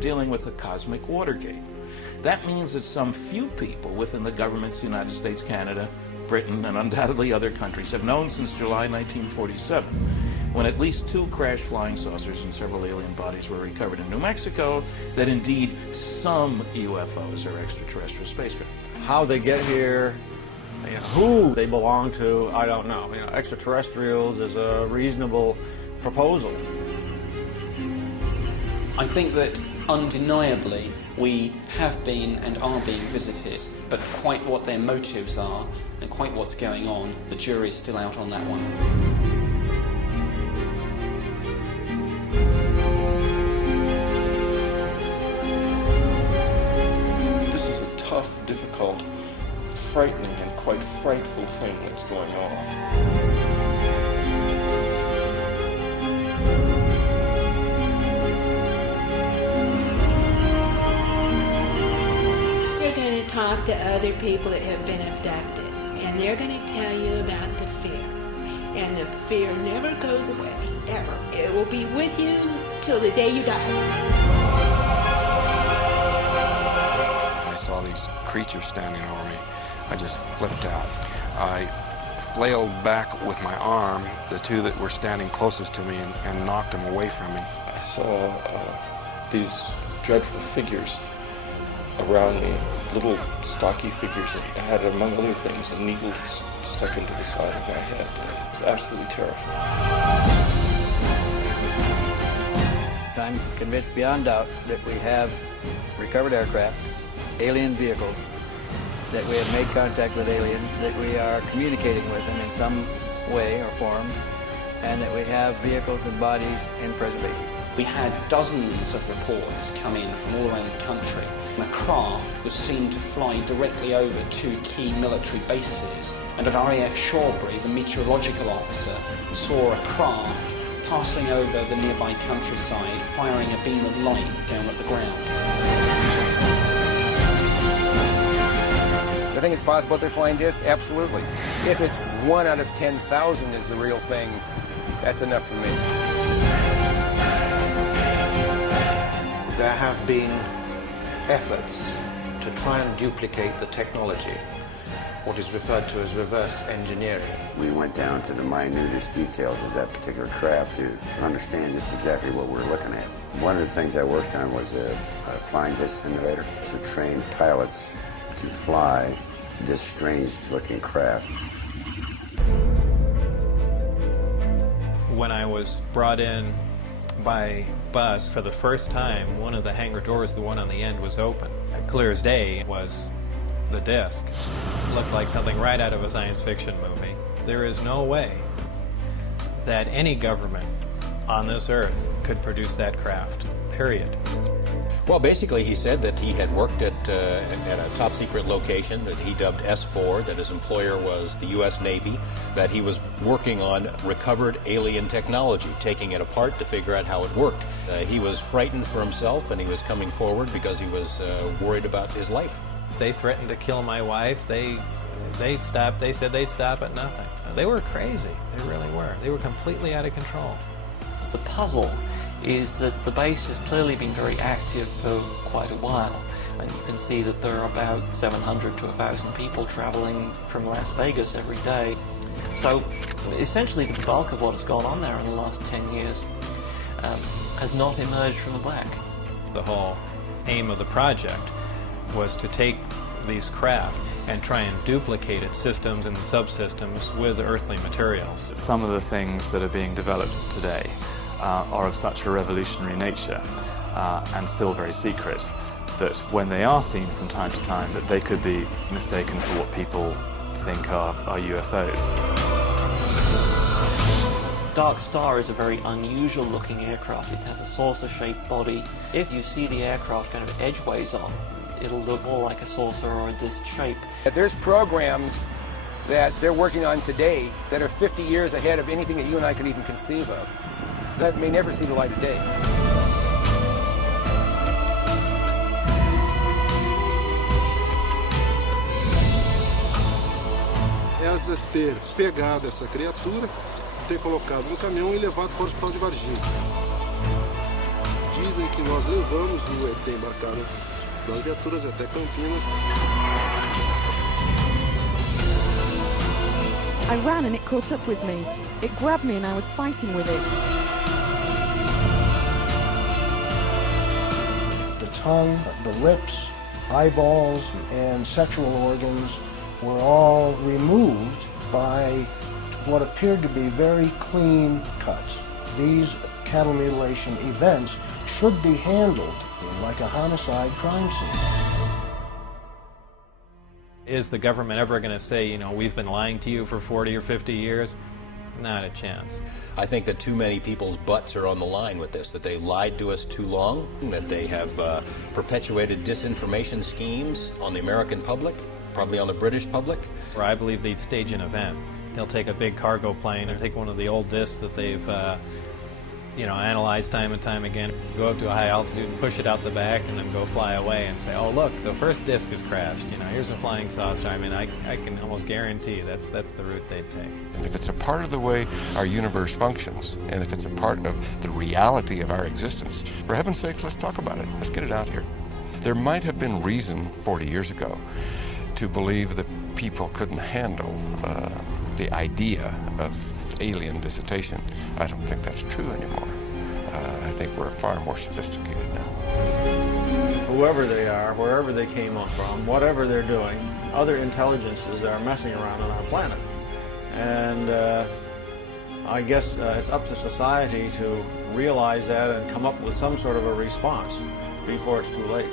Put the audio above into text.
dealing with a cosmic Watergate. That means that some few people within the governments of the United States, Canada, Britain, and undoubtedly other countries have known since July 1947, when at least 2 crashed flying saucers and several alien bodies were recovered in New Mexico, that indeed some UFOs are extraterrestrial spacecraft. How they get here, who they belong to, I don't know. Extraterrestrials is a reasonable proposal. I think that undeniably we have been and are being visited, but quite what their motives are and quite what's going on, the jury's still out on that one. This is a tough, difficult, frightening and quite frightful thing that's going on. Talk to other people that have been abducted, and they're going to tell you about the fear. And the fear never goes away, ever. It will be with you till the day you die. I saw these creatures standing over me. I just flipped out. I flailed back with my arm, the 2 that were standing closest to me, and knocked them away from me. I saw these dreadful figures around me, little stocky figures that had, among other things, a needle stuck into the side of my head. It was absolutely terrifying. I'm convinced beyond doubt that we have recovered aircraft, alien vehicles, that we have made contact with aliens, that we are communicating with them in some way or form, and that we have vehicles and bodies in preservation. We had dozens of reports come in from all around the country. A craft was seen to fly directly over 2 key military bases, and at RAF Shawbury, the meteorological officer saw a craft passing over the nearby countryside, firing a beam of light down at the ground. I think it's possible they're flying discs, absolutely. If it's 1 out of 10,000 is the real thing, that's enough for me. There have been efforts to try and duplicate the technology, what is referred to as reverse engineering. We went down to the minutest details of that particular craft to understand just exactly what we're looking at. One of the things I worked on was a flying disc simulator to train pilots to fly this strange-looking craft. When I was brought in by bus for the first time, one of the hangar doors, the one on the end, was open. Clear as day was the disc. It looked like something right out of a science fiction movie. There is no way that any government on this earth could produce that craft, period. Well, basically he said that he had worked at a top-secret location that he dubbed S4, that his employer was the U.S. Navy, that he was working on recovered alien technology, taking it apart to figure out how it worked. He was frightened for himself, and he was coming forward because he was worried about his life. They threatened to kill my wife. They said they'd stop at nothing. They were crazy. They really were. They were completely out of control. The puzzle is that the base has clearly been very active for quite a while, and you can see that there are about 700 to 1,000 people traveling from Las Vegas every day. So essentially the bulk of what has gone on there in the last 10 years has not emerged from the black. The whole aim of the project was to take these craft and try and duplicate its systems and subsystems with earthly materials. Some of the things that are being developed today are of such a revolutionary nature and still very secret that when they are seen from time to time, that they could be mistaken for what people think are UFOs. Dark Star is a very unusual looking aircraft. It has a saucer-shaped body. If you see the aircraft kind of edgeways on, it'll look more like a saucer or a disc shape. There's programs that they're working on today that are 50 years ahead of anything that you and I could even conceive of. That may never see the light of day. ESA ter pegado essa criatura, ter colocado no caminhão e levado para o hospital de Varginha. Dizem dizem que nós levamos o ET embarcado nas viaturas até Campinas. I ran and it caught up with me. It grabbed me and I was fighting with it. The tongue, the lips, eyeballs, and sexual organs were all removed by what appeared to be very clean cuts. These cattle mutilation events should be handled like a homicide crime scene. Is the government ever going to say, you know, we've been lying to you for 40 or 50 years? Not a chance. I think that too many people's butts are on the line with this, that they lied to us too long, that they have perpetuated disinformation schemes on the American public, probably on the British public. Or I believe they'd stage an event. They'll take a big cargo plane or take one of the old discs that they've analyzed time and time again, go up to a high altitude and push it out the back and then go fly away and say, oh look, the first disc has crashed, you know, here's a flying saucer. I mean, I can almost guarantee that's the route they'd take. And if it's a part of the way our universe functions, and if it's a part of the reality of our existence, for heaven's sake, let's talk about it. Let's get it out here. There might have been reason 40 years ago to believe that people couldn't handle the idea of alien visitation. I don't think that's true anymore. I think we're far more sophisticated now. Whoever they are, wherever they came up from, whatever they're doing, other intelligences are messing around on our planet. And I guess it's up to society to realize that and come up with some sort of a response before it's too late.